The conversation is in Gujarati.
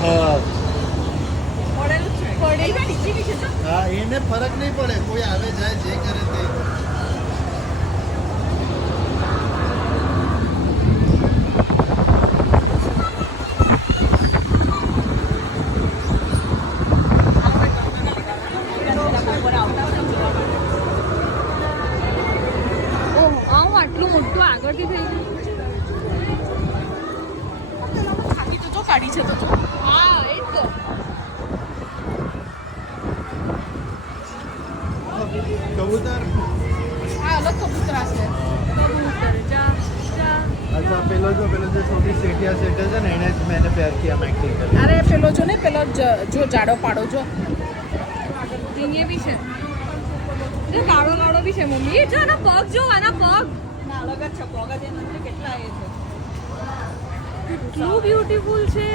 હા પડેલું છે હા એને ફરક નહીં પડે કોઈ આવે જાય જે કરે તે આટલું મોટું આગળથી થઈ ગયું તો જો કાઢી છે તો જો હા એ તો કબૂતર આ અલગ કબૂતરા છે કબૂતર જા જા अच्छा પેલો जो छोटी सेठिया सेठ है ना એને જ मैंने प्यार किया मैं एक्टिंग कर અરે પેલો જો ને પેલો જો જાડો પાડો જો ટીંગે બી છે જો કાળો કાળો બી છે મમ્મી જો આના પગ જો આના પગ ના અલગ જ છે પગ જ એના કેટલા એ છે કેટલું બ્યુટીફુલ છે